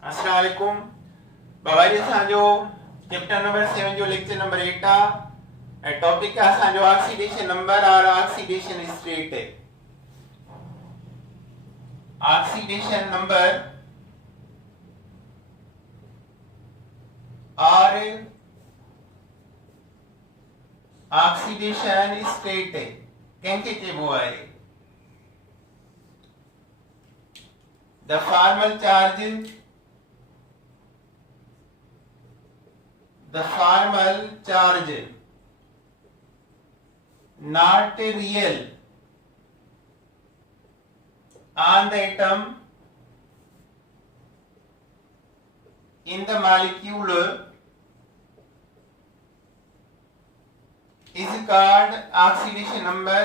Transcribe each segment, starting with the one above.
अस्सलाम वालेकुम बाबा जी। असांजो चैप्टर नंबर 7 जो लेक्चर नंबर 8 आहे ऐं टॉपिक आहे असांजो ऑक्सीडेशन नंबर और ऑक्सीडेशन स्टेट। ऑक्सीडेशन नंबर और ऑक्सीडेशन स्टेट कंहिंखे चइबो आहे? The formal charge, the formal charge not real on the atom in the molecule is called oxidation number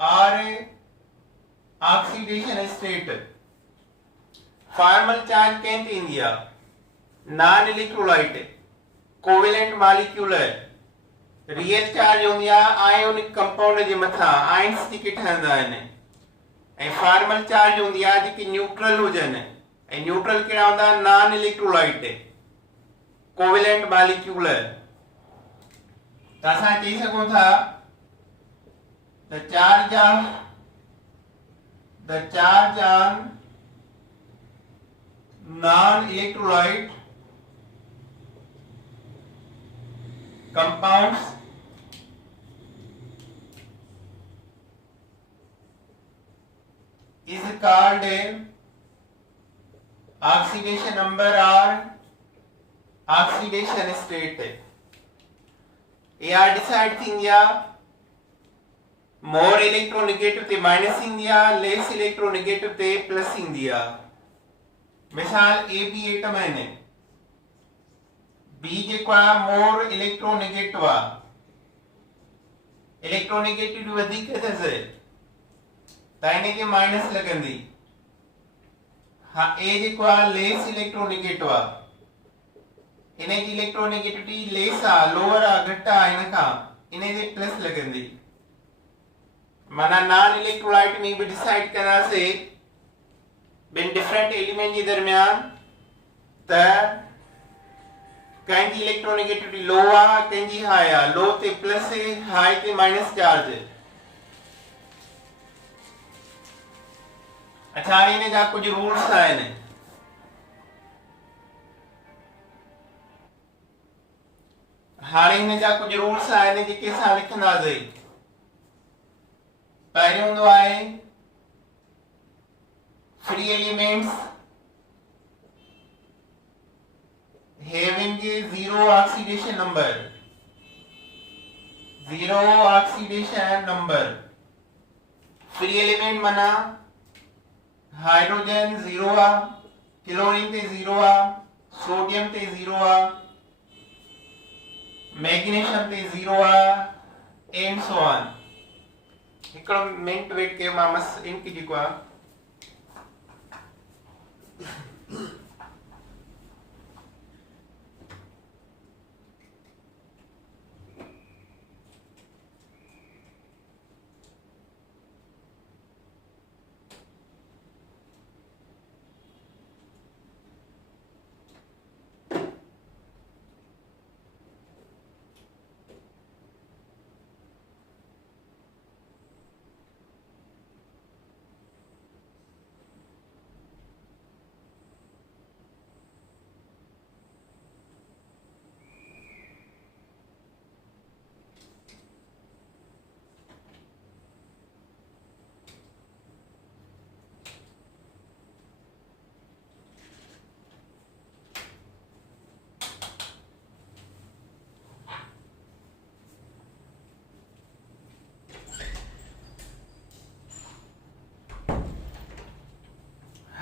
or oxidation state। Formal charge कहते इंडिया non electrolyte covalent molecule real charge होंदी आहे ionic compound जे मथा ions जेके ठहंदा आहिनि ऐं formal charge होंदी आहे जेके न्यूट्रल हुजनि ऐं न्यूट्रल कहिड़ा हूंदा नॉन इलेक्ट्रोलाइट कोवेलेंट मॉलिक्यूल। त असां चई सघूं था the charge on non-electrolyte compounds is called oxidation number or oxidation state। AR decide India more electronegative te minus India, less electronegative te plus India। मिसाल ए बी एटम आहिनि B जेको आहे more electronegative आहे electronegativity वधीक अथसि त हिनखे minus लॻंदी। हा ए जेको आहे लेस इलेक्ट्रोनेगेटिव आहे इनजी इलेक्ट्रोनेगेटिविटी लेस आहे लोअर आहे घटि आहे हिन खां इनजे प्लस लॻंदी। माना नॉन इलेक्ट्रोलाइट में बि डिसाइड कंदासीं बिन डिफरेंट एलिमेंट जे दरमियान त कंहिंजी इलेक्ट्रोनेगेटिविटी लो आहे कंहिंजी हाई आहे। लो ते प्लस हाई ते माइनस चार्ज। अच्छा हाणे हिन जा कुझु रूल्स आहिनि। जेके असां लिखंदासीं। पहिरियों हूंदो आहे free elements having a zero oxidation number। free element माना हाइड्रोजन 0 आ, क्लोरीन ते 0 आ, सोडियम ते 0 आ, मैग्नीशियम ते 0 आ एंड सो ऑन। हिकिड़ो मिनट वेट कयो मां बस इनकी जेको आहे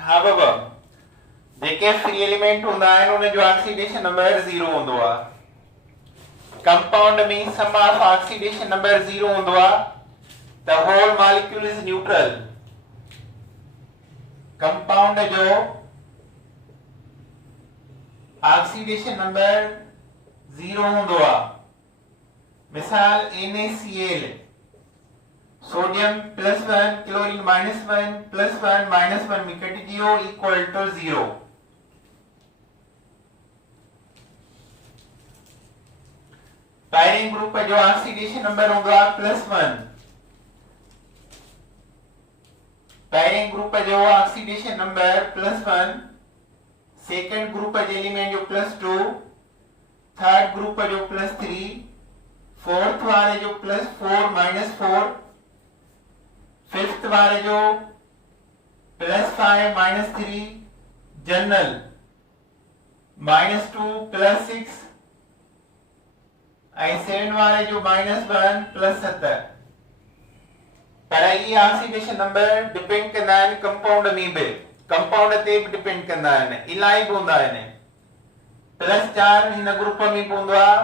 हाँ बाबा जेके फ्री एलिमेंट हूंदा आहिनि उन जो ऑक्सीडेशन नंबर 0 हूंदो आहे। कंपाउंड में सम ऑफ ऑक्सीडेशन नंबर 0 हूंदो आहे त whole molecule is neutral. Compound जो ऑक्सीडेशन नंबर 0 हूंदो आहे। मिसाल NaCl सोडियम +1 क्लोरीन -1 +1 -1 में कट जियो इक्वल टू 0। पैरिंग ग्रुप का जो ऑक्सीडेशन नंबर होगा +1। पैरिंग ग्रुप का जो ऑक्सीडेशन नंबर +1, सेकंड ग्रुप का एलिमेंट जो +2, थर्ड ग्रुप का जो +3, फोर्थ वाले जो +4 -4, फिफ्थ वाले जो +5 -3, जनरल -2 +6, और 7 वाले जो -1 +7। पर ये ऑक्सीडेशन नंबर डिपेंड कंदा आहिनि कंपाउंड में बि, कंपाउंड ते बि डिपेंड कंदा आहिनि, इलाही पवंदा आहिनि। +4 हिन ग्रुप में पवंदो आहे,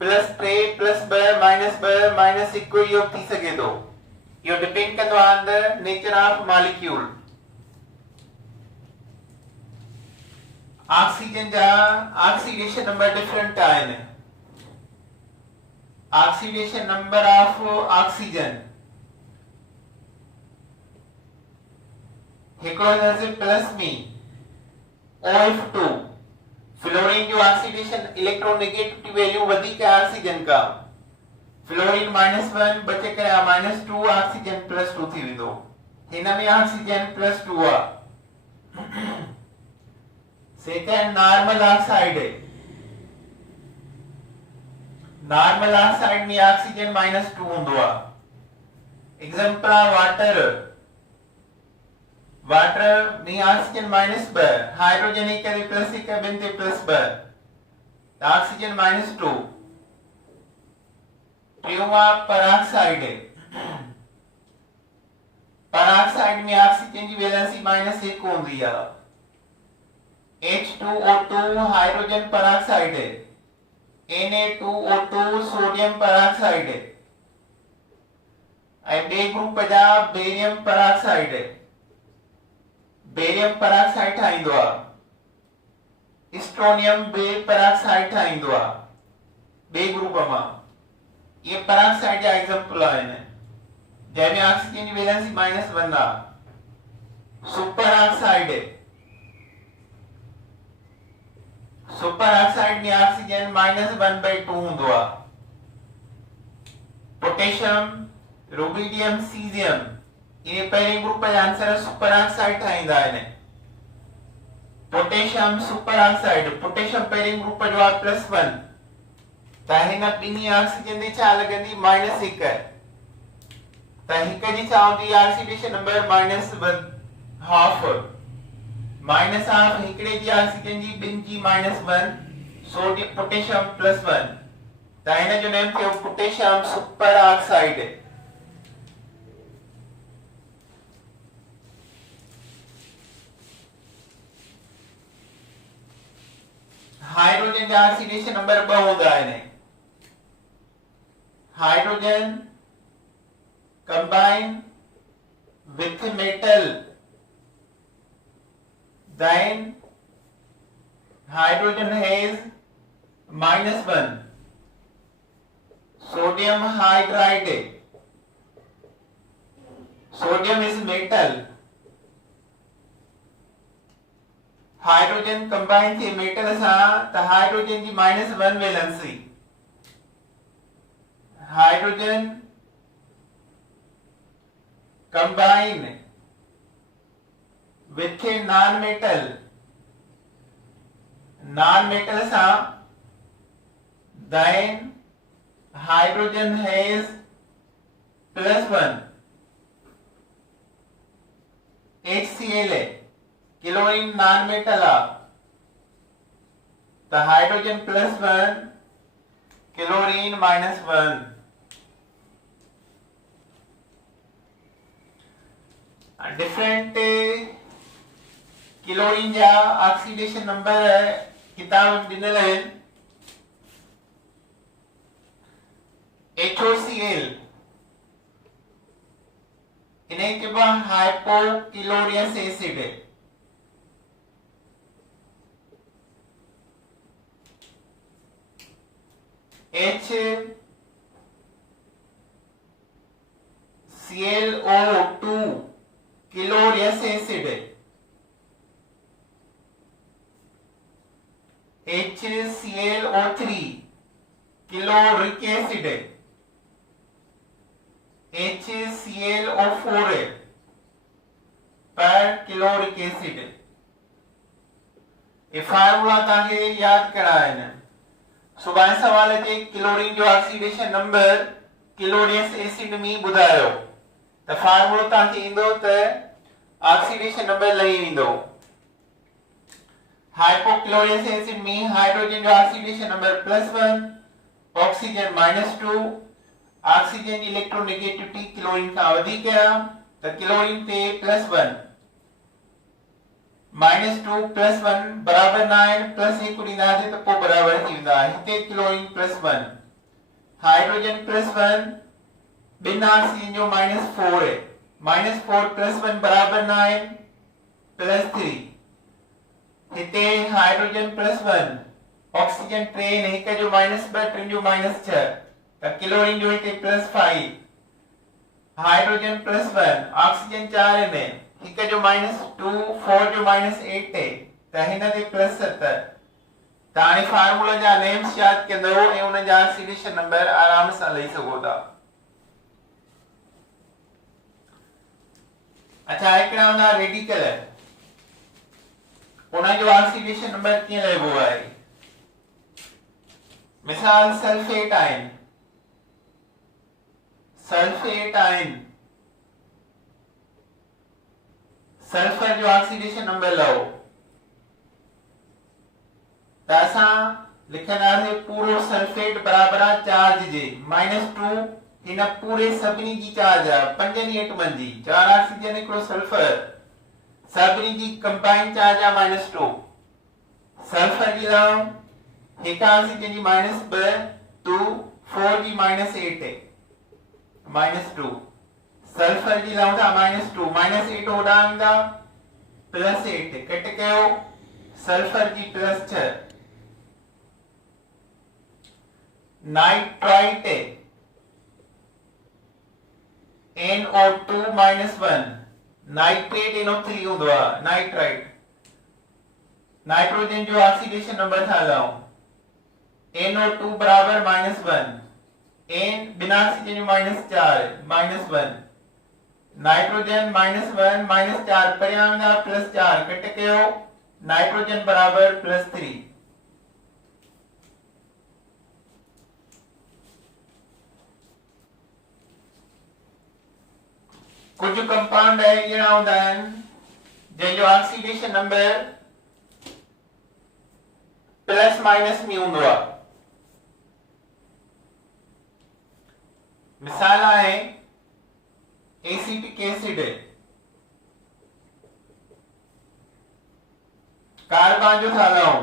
+3 +2 -2 -1 इहो थी सघे थो। इहो डिपेंड कंदो आहे on the nature of molecule. Oxygen जा ऑक्सीडेशन नंबर डिफरेंट आहिनि। ऑक्सीडेशन नंबर ऑफ ऑक्सीजन हिकिड़ो प्लस में OF2, फ्लोरीन जो ऑक्सीडेशन इलेक्ट्रोनेगेटिविटी वैल्यू वधिक है ऑक्सीजन का, फ्लोरीन -1 बचे करे -2, ऑक्सीजन +2 थी वेंदो। हिन में ऑक्सीजन +2 आ। सेकंड नॉर्मल ऑक्साइड है, नॉर्मल ऑक्साइड में ऑक्सीजन -2 होंदो आ। एग्जांपल वाटर, वाटर में ऑक्सीजन -2, हाइड्रोजन एक करे +1 बिन ते +2, ऑक्सीजन -2। ट्रियोमा पेरोक्साइड है, पेरोक्साइड में ऑक्सीजन की वैलेंसी -1 होंदी आ। H2O2 हाइड्रोजन पेरोक्साइड है, Na2O2 सोडियम पेरोक्साइड है, ऐं बे ग्रुप जा बेरियम पेरोक्साइड है, बेरियम पेरोक्साइड ठाहींदो आहे। स्ट्रोनियम बे पेरोक्साइड ठाहींदो आहे बे ग्रुप मां। ये पेरोक्साइड जा एग्जांपल आहिनि जंहिंमें ऑक्सीजन जी वैलेंसी -1 आहे। सुपर ऑक्साइड है, सुपर ऑक्साइड में ऑक्सीजन -1/2 होंदो आहे। पोटेशियम, रुबिडियम, सीजियम ये पहले ग्रुप जा आंसर सुपर ऑक्साइड ठाहींदा आहिनि। पोटेशियम सुपर ऑक्साइड, पोटेशियम पहले ग्रुप जो आहे +1, त हिन ॿिन्ही ऑक्सीजन जी छा लॻंदी -1, त हिक जी छा हूंदी ऑक्सीडेशन नंबर -1/2, -1 हिकड़े जी ऑक्सीजन जी ॿिनि जी -1, सोडियम पोटेशियम +1, त हिन जो नेम थियो पोटेशियम सुपर ऑक्साइड। हाइड्रोजन जा ऑक्सीडेशन नंबर 2 होंदा आहिनि। Hydrogen combine with metal, then hydrogen has -1, sodium hydride, sodium is metal, hydrogen combine थी मेटल सां त हाइड्रोजन जी -1 valency, hydrogen combine with non metal, non metal सां then hydrogen has +1, HCl है, chlorine non metal आ, तो hydrogen +1 chlorine -1। Different chlorine जा oxidation number किताब ॾिनल आहिनि। HOCl इन्हें चइबो आहे hypochlorous acid. ClO2 chlorous acid, HClO3 chloric acid, HClO4 पर क्लोरिक एसिड। ये फार्मूला तव्हांखे यादि करणा आहिनि। सुभाणे सवाल ते क्लोरीन जो ऑक्सीडेशन नंबर क्लोरियस एसिड में ॿुधायो त फार्मूलो तव्हांखे ईंदो त ऑक्सीडेशन नंबर लही वेंदो। हाइपोक्लोरियस एसिड में हाइड्रोजन जो ऑक्सीडेशन नंबर +1, ऑक्सीजन -2, ऑक्सीजन जी इलेक्ट्रोनेगेटिविटी क्लोरीन खां वधीक आहे त क्लोरीन ते +1 -2 +1 बराबर 9 +1 ॾींदासीं त पोइ बराबर थी वेंदा। हिते क्लोरीन +1, हाइड्रोजन +1, ॿिनि ऑक्सीजन जो -4 -4 +1 बराबर 9 +3। हिते हाइड्रोजन +1, ऑक्सीजन 3, हिक जो -2, टिनि जो -6 त क्लोरीन जो हिते +5, हाइड्रोजन +1, ऑक्सीजन 4 आहिनि, हिक जो -2, 4 जो -8 त हिन ते +7। त हाणे फार्मूला जा नेम्स यादि कंदो ऐं उन जा ऑक्सीडेशन नंबर आराम सां लही सघो था। अच्छा, हिकिड़ा हूंदा रेडिकल, उन जो ऑक्सीडेशन नंबर कीअं लहिबो आहे? मिसाल सल्फेट आयन, सल्फर जो ऑक्सीडेशन नंबर लो त असां लिखंदासीं पूरो सल्फेट बराबर आहे चार्ज जे -2, हिन पूरे सभिनी जी चार्ज आहे 5 एटमन जी, 4 ऑक्सीजन हिकिड़ो सल्फर, सभिनी जी कंबाइंड चार्ज आहे -2। सल्फर जी लाइ हिक ऑक्सीजन जी -2, 2, 4 जी -8 -2, सल्फर जी लाइ -2 -8 होॾां ईंदा +8 कट कयो, सल्फर जी +6। नाइट्राइट NO2 -1, नाइट्रेट NO3 हूंदो आहे नाइट्राइट। नाइट्रोजन जो ऑक्सीडेशन नंबर था लाऊं, NO2 बराबर -1, N बिना ऑक्सीजन जो -4 -1, नाइट्रोजन -1 -4 परियां वेंदा +4 कट कयो, नाइट्रोजन बराबर +3। कुछ कंपाउंड है अहिड़ा हूंदा आहिनि जंहिंजो ऑक्सीडेशन नंबर +- में हूंदो आहे। मिसाल आहे एसिटिक एसिड, कार्बन जो था लऊं,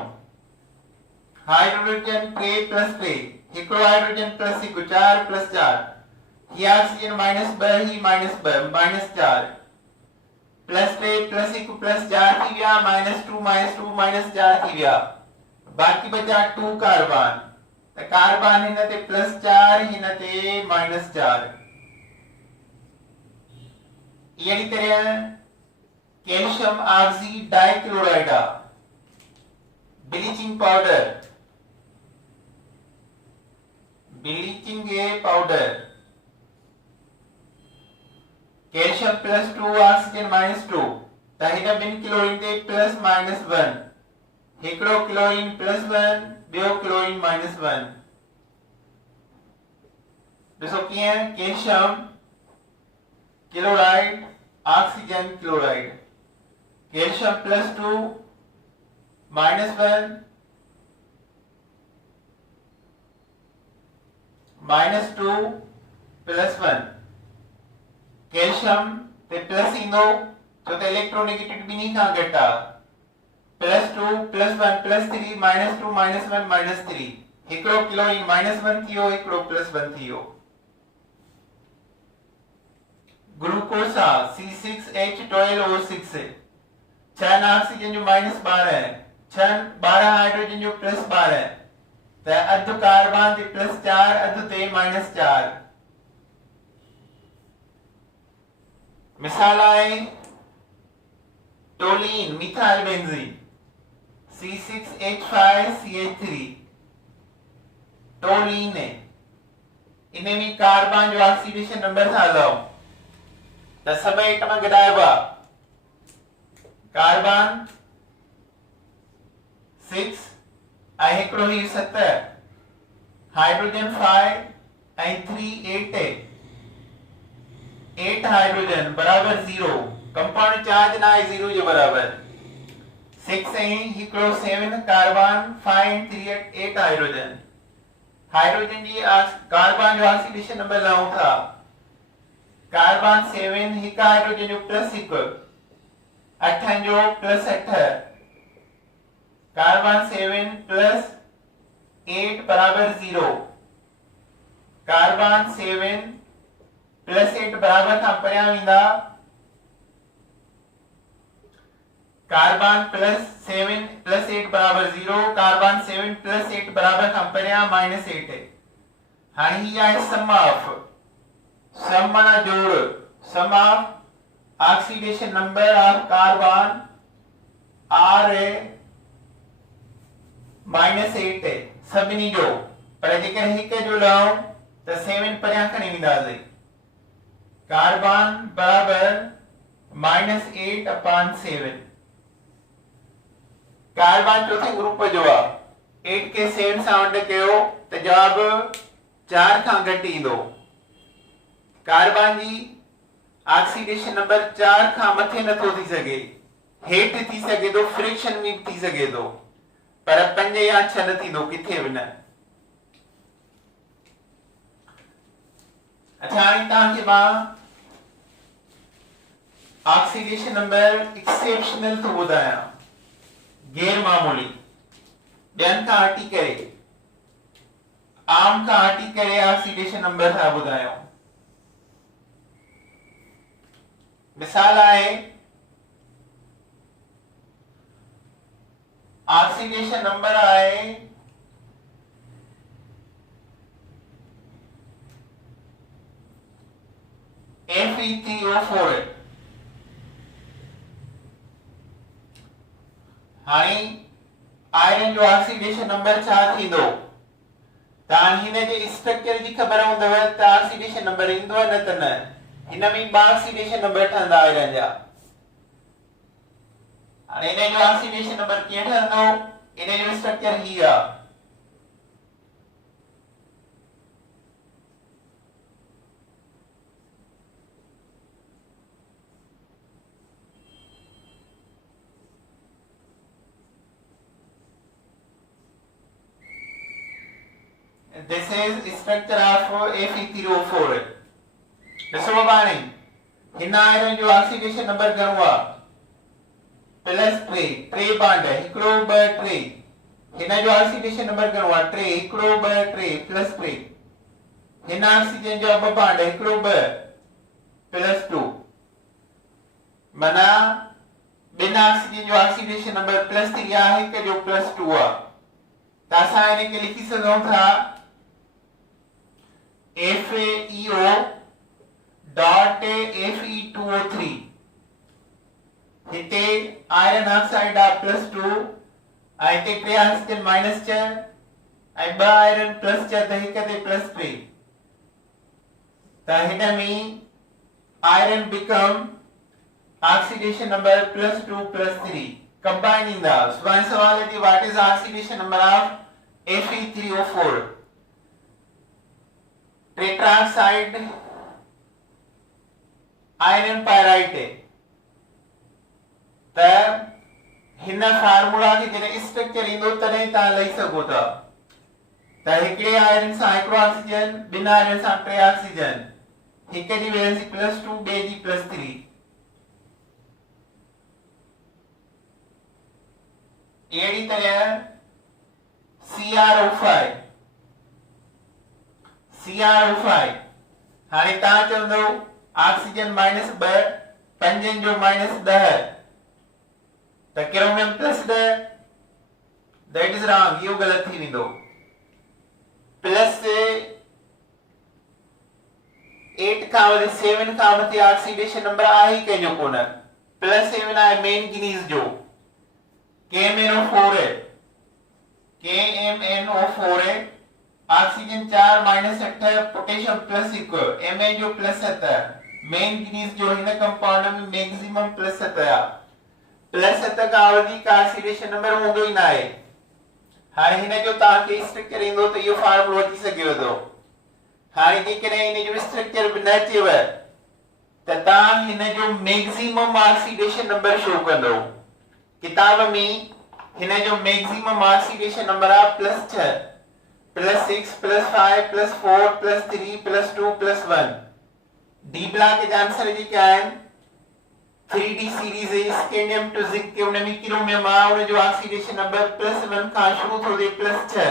हाइड्रोजन 3 + 3, हिकिड़ो हाइड्रोजन +1 4 + 4, ही ऑक्सीजन -2 ही -2 -4 +3 +1 +4 थी विया, -2 -2 -4 थी विया, बाकी बचा 2 कार्बन। त कार्बन हिन ते +4 हिन ते -4। यही तरह calcium oxy dichloride, bleaching powder, calcium +2 oxygen -2 त हिन ॿिनि क्लोरीन ते +-1, हिकिड़ो क्लोरीन +1 ॿियो क्लोरीन -1। ॾिसो कीअं, calcium chloride oxygen chloride, calcium +2 -1 -2 +1, calcium ते प्लस ईंदो छो त इलेक्ट्रोनेगेटिविटी ॿिन्ही खां घटि आहे, +2 +1 +3 -2 -1 -3, हिकिड़ो क्लोरीन -1 थियो, हिकिड़ो +1 थियो। ग्लूकोसा C6H12O6, 6 ऑक्सीजन जो -12, 12 हाइड्रोजन जो +12 त अधु कार्बन ते +4 अधु ते -4। मिसाल आहे टोलीन मिथाइल बेंजीन C6H5CH3 टोलीन है इन्हें में कार्बन जो ऑक्सीडेशन नंबर था लो त सभई एटम गडाइबा कार्बन 6 ऐं हिकिड़ो ही 7 हाइड्रोजन 5 ऐं 3 8 8 हाइड्रोजन बराबर 0 कंपाउंड चार्ज ना है 0 जे बराबर 6 ऐं हिकिड़ो 7 कार्बन 5 ऐं 3 8 हाइड्रोजन हाइड्रोजन जी कार्बन जो ऑक्सीडेशन नंबर लाऊं था कार्बन 7 हिकु हाइड्रोजन जो प्लस 1 8 जो प्लस 8 कार्बन 7 प्लस 8 बराबर 0 कार्बन 7 प्लस 8 बराबर खां परियां वेंदा कार्बन प्लस 7 प्लस 8 बराबर 0 कार्बन 7 प्लस 8 बराबर खां परियां माइनस 8 हाणे ही आहे सम माना जोड़ sum of oxidation number of carbon are minus 8 सभिनी जो पर जेकर हिक जो लऊं त 7 परियां खणी वेंदासीं कार्बन बराबर माइनस 8 अपॉन 7 कार्बन चौथे ग्रुप जो आ 8 के 7 सां वंड कयो त जवाब 4 खां घटि ईंदो कार्बन जी ऑक्सीडेशन नंबर 4 खां मथे नथो थी सघे हेठ थी सघे तो फ्रिक्शन में थी सघे तो पर 5 या 6 न थींदो किथे बि न अच्छा हाणे तव्हांखे मां ऑक्सीडेशन नंबर एक्सेप्शनल तो ॿुधायां गैर मामूली ॿियनि खां हटी करे आम खां हटी करे ऑक्सीडेशन नंबर था ॿुधायूं मिसाल आहे ऑक्सीडेशन नंबर आहे Fe3O4 हाणे आयरन जो ऑक्सीडेशन नंबर छा थींदो तां हिन जे स्ट्रक्चर जी ख़बर हूंदव त ऑक्सीडेशन नंबर ईंदो न त न हिन में ऑक्सीडेशन नंबर ठहंदा आयरन जा हाणे इन जो ऑक्सीडेशन नंबर कीअं ठहंदो इन जो स्ट्रक्चर ही आहे This is structure of Fe3O4 ॾिसो बाणी हिन आयरन जो ऑक्सीडेशन नंबर घणो आहे प्लस 3 बॉन्ड हिकिड़ो 2 3 हिन जो ऑक्सीडेशन नंबर घणो आहे 3 हिकिड़ो 2 3 प्लस 3 हिन ऑक्सीजन जो 2 बॉन्ड हिकिड़ो 2 प्लस 2 माना बिना ऑक्सीजन जो ऑक्सीडेशन नंबर प्लस 3 आहे हिक जो प्लस 2 आहे त असां इनखे लिखी सघूं था FeO dot Fe2O3 हिते आयरन ऑक्साइड आ +2 ऐं हिते 3 ऑक्सीजन -4 ऐं 2 आयरन +4 त हिक ते +3 त हिन में iron become oxidation number +2 +3 combine ईंदा सुभाणे सवाल आहे what is oxidation number of Fe3O4 tetroxide iron pyrite त हिन फार्मूला के जने स्ट्रक्चर इंदो तने ता लई सको था त हिकड़े आयरन सां हिकड़ो ऑक्सीजन बिना आयरन सां 3 ऑक्सीजन हिक जी वैलेंसी +2 ॿिए जी +3 एड़ी तरह CrO5 हाणे ता चंदो ऑक्सीजन -2 पंजन जो -10 त क्रोमियम +10 दैट इज रॉन्ग यो गलत थी वेंदो प्लस 8 खां वधी 7 खां मथे ऑक्सीडेशन नंबर आहे ही कंहिंजो कोन, +7 आहे मैंगनीज जो, KMnO4 है, KMnO4 है, ऑक्सीजन 4 -8 है, पोटेशियम +1, Ma जो +7 है, मैंगनीज जो हिन कंपाउंड में मैक्सिमम +7 है, +7 खां वधीक ऑक्सीडेशन नंबर हूंदो ई न आहे। हाणे हिन जो तव्हांखे स्ट्रक्चर ईंदो त इहो फार्मूलो अची सघेव थो। हाणे जेकॾहिं हिन जो स्ट्रक्चर बि न अचेव त तव्हां हिन जो मैक्सिमम ऑक्सीडेशन नंबर शो कंदो। किताब में हिन जो मैक्सिमम ऑक्सीडेशन नंबर आहे +6, +6, +5, +4, +3, +2, +1। डी ब्लॉक के आंसर जेके आहिनि 3D series scandium to zinc के उनमें क्रोमियम आहे, उन जो ऑक्सीडेशन नंबर +1 खां शुरू थो थिए +6,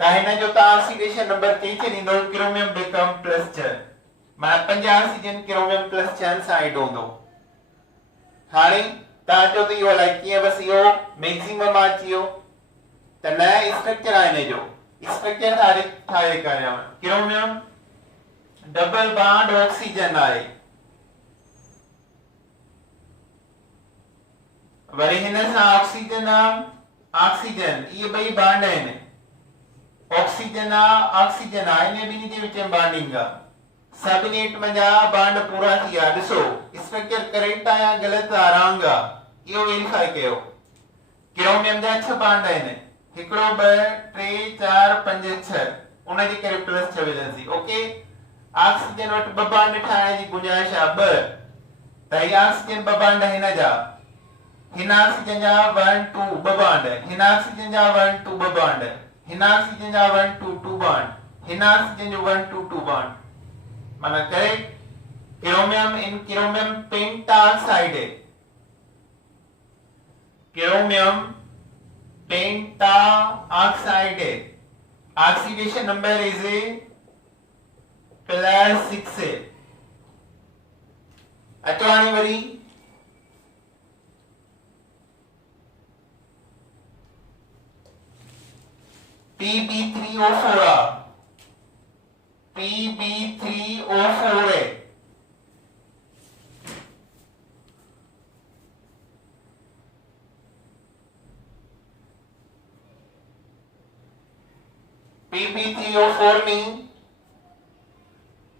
त हिन जो त ऑक्सीडेशन नंबर चई छॾींदो क्रोमियम बिकम +6, माना 5 ऑक्सीजन क्रोमियम +6 सां एड हूंदो। हाणे तव्हां चओ त इहो अलाए कीअं, बस इहो मैक्सिमम अची वियो त न स्ट्रक्चर आहे हिन जो, स्ट्रक्चर ठाहे ॾेखारियांव। क्रोमियम डबल बॉन्ड ऑक्सीजन आहे, वरी हिन सां ऑक्सीजन ऑक्सीजन, इहे ॿई बॉन्ड आहिनि, ऑक्सीजन ऑक्सीजन आहे, इन ॿिन्ही जे विच में बॉन्डिंग आहे। सभिनी एटम जा बॉन्ड पूरा थी विया। ॾिसो स्ट्रक्चर करेक्ट आहे या ग़लति आहे, रॉन्ग आहे, इहो वेरीफाई कयो। क्रोमियम जा 6 बॉन्ड आहिनि, 1 2 3 4 5 6, उन जे करे +6 वैलेंसी। ओके, ऑक्सीजन वटि 2 बॉन्ड ठाहिण जी गुंजाइश आहे 2, त ही ऑक्सीजन 2 बॉन्ड हिन जा, हिन ऑक्सीजन जा 1 2 2 बॉन्ड, हिन ऑक्सीजन जा 1 2 2 बॉन्ड, हिन ऑक्सीजन जा 1 2 2 बॉन्ड, हिन ऑक्सीजन जो 1 2 2 बॉन्ड, माना करेक्ट। क्रोमियम इन क्रोमियम पेंटाऑक्साइड है, क्रोमियम पेंटाऑक्साइड है, ऑक्सीडेशन नंबर इज +6 है। अचवानी वरी PB3O4 PB3O4 है, PB3O4 में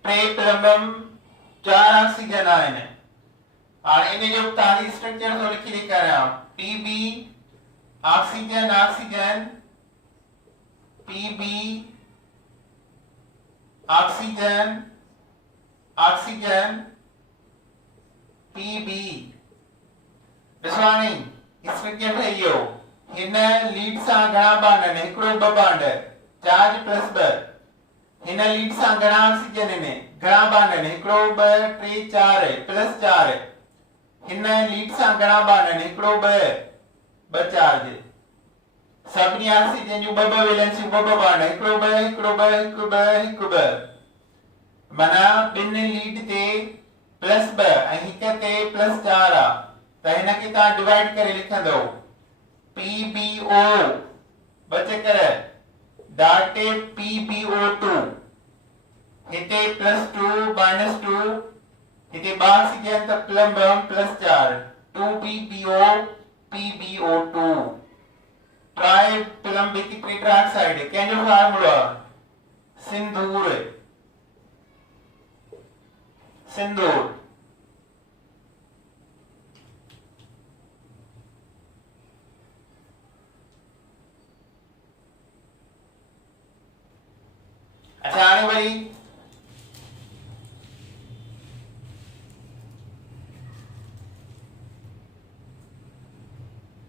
3 प्लम्बम 4 ऑक्सीजन आहिनि। हाणे इन जो तव्हांजी स्ट्रक्चर थो लिखी ॾेखारियां। PB oxygen oxygen, PB oxygen oxygen, PB। ॾिसो स्ट्रक्चर ठही वियो। हिन लीड सां घणा बॉन्ड आहिनि, हिकिड़ो 2 बॉन्ड, चार्ज +2। हिन लीड सां घणा ऑक्सीजन आहिनि, घणा बॉन्ड आहिनि, हिकिड़ो 2 3 4 +4। हिन लीड सां घणा बॉन्ड आहिनि, हिकिड़ो 2 चार्ज। सभिनी ऑक्सीजन जूं 2 वैलेंसी 2 बॉन्ड, हिकिड़ो 2 हिकिड़ो 2 हिकु 2 हिकु 2, माना ॿिनि लीड ते +2 ऐं हिक ते +4 आहे, त हिन खे तव्हां डिवाइड करे लिखंदो PbO 2 चकर डाटे PbO2, हिते +2 -2, हिते 2 ऑक्सीजन त plumbum +4, 2PbO PbO2, tri plumbic tetroxide. कंहिंजो फार्मूला सिंदूर, सिंदूर। अच्छा हाणे वरी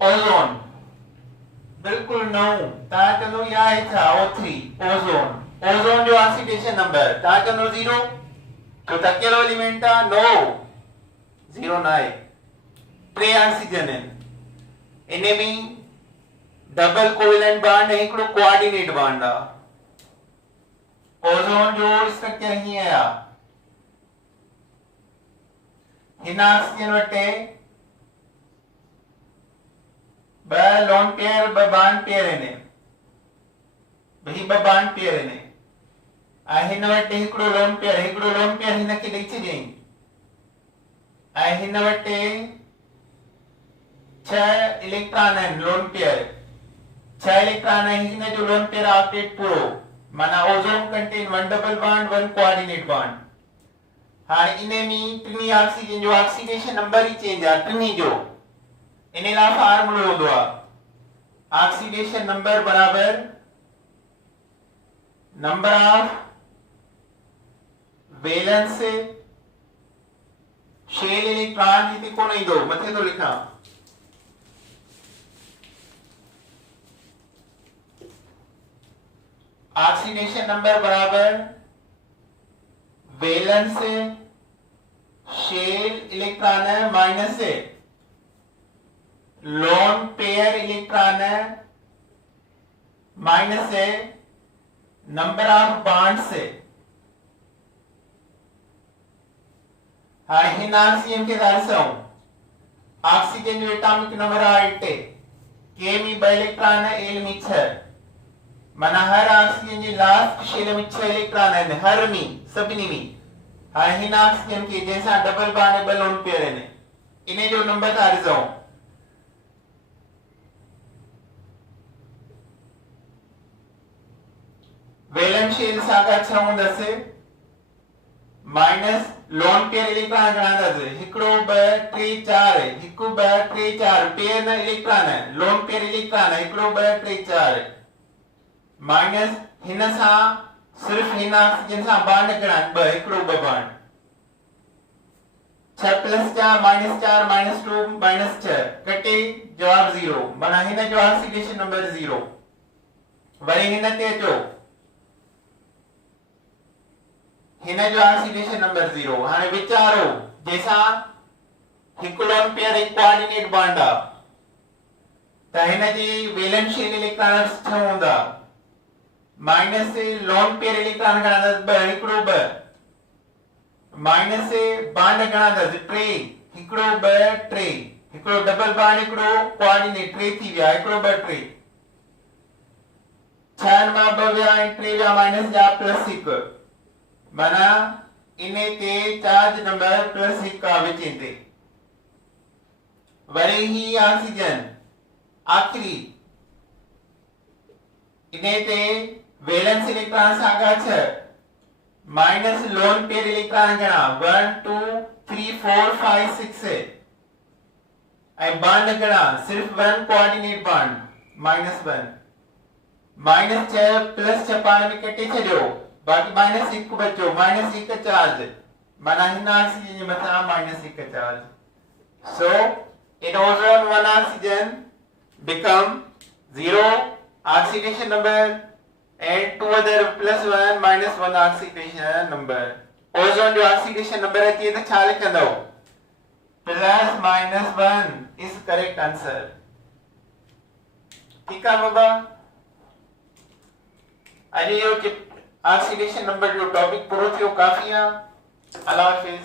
ओज़ोन, बिल्कुल नओं। तव्हां चवंदो या आहे छा O3 ओज़ोन, ओज़ोन जो ऑक्सीडेशन नंबर तव्हां चवंदो 0, छो त अकेलो एलिमेंट आहे। नो 0 न आहे, 3 ऑक्सीजन आहिनि, इन में डबल कोवेलेंट बॉन्ड ऐं हिकिड़ो कोऑर्डिनेट बॉन्ड आहे। ओज़ोन जो स्ट्रक्चर हीअं आहे, हिन ऑक्सीजन वटि 2 लोन पेयर 2 बॉन्ड पेयर आहिनि, ॿई 2 बॉन्ड पेयर आहिनि, ऐं हिन वटि हिकिड़ो लोन पेयर हिन खे ॾेई छॾियईं ऐं हिन वटि 6 इलेक्ट्रॉन आहिनि लोन पेयर 6 इलेक्ट्रॉन आहिनि हिन जो लोन पेयर ऑक्टेट पूरो माना ozone contain 1 double bond 1 coordinate bond हाणे इन में टिनी ऑक्सीजन जो ऑक्सीडेशन नंबर ही चेंज आहे टिनी जो इन लाइ फार्मूलो हूंदो आहे ऑक्सीडेशन नंबर बराबर number of valence shell electron हिते कोन ईंदो मथे थो लिखां ऑक्सीडेशन नंबर बराबर valence shell electron minus lone pair electron minus number of bonds हाणे हिन ऑक्सीजन खे ॾिसूं ऑक्सीजन जो एटॉमिक नंबर आहे 8 के में 2 इलेक्ट्रॉन एल में 6 माना हर ऑक्सीजन जे लास्ट शेल में 6 इलेक्ट्रॉन आहिनि हर में सभिनी में हाणे हिन ऑक्सीजन खे जंहिंसां डबल बॉन्ड ॿ लोन पेयर आहिनि इन जो नंबर था ॾिसूं वैलेंस शेल सां छह हूंदसि माइनस लोन पेयर इलेक्ट्रॉन गणांदसि हिकिड़ो 2 3 4 हिकु 2 3 4 पेयर न इलेक्ट्रॉन लोन पेयर इलेक्ट्रॉन हिकिड़ो 2 3 4 माइनस हिन सां सिर्फ हिन ऑक्सीजन सां बॉन्ड गणान 2 हिकिड़ो 2 बॉन्ड 6 + 4 -4 -2 -6 कटे जवाब 0 माना हिन जो ऑक्सीडेशन नंबर 0 वरी हिन ते अचो हिन जो ऑक्सीडेशन नंबर 0 हाणे विचारो जैसा हिकु लोन पेयर एक कोऑर्डिनेट बॉन्ड आ त हिन जी वैलेंस शेल इलेक्ट्रॉन 6 हूंदा माइनस लोन पेयर इलेक्ट्रॉन घणा 2 हिकिड़ो 2 माइनस बॉन्ड घणा 3 हिकिड़ो 2 3 हिकिड़ो डबल बॉन्ड हिकिड़ो कोऑर्डिनेट 3 थी विया हिकिड़ो 2 3 6 मां 2 विया 3 विया माइनस जा +1 माना इने ते चार्ज नंबर +1 का विचेंदे वरी ही ऑक्सीजन आखिरी इने ते valence electron saga 6 minus lone pair electron गणा 1 2 3 4 5 6 ऐं बॉन्ड गणा सिर्फ 1 कोऑर्डिनेट बॉन्ड -1 -6 +6 पाण में कटे छॾियो बाकी -1 बचो -1 चार्ज माना हिन ऑक्सीजन जे मथां -1 charge so in ozone one oxygen become 0 oxidation number and two other +1 -1 oxidation number ozone जो oxidation number अचे त छा लिखंदो +-1 is correct answer ठीक है बाबा अरे यो ऑक्सीडेशन नंबर जो टॉपिक पूरो थियो काफी है अल्लाह हाफिज।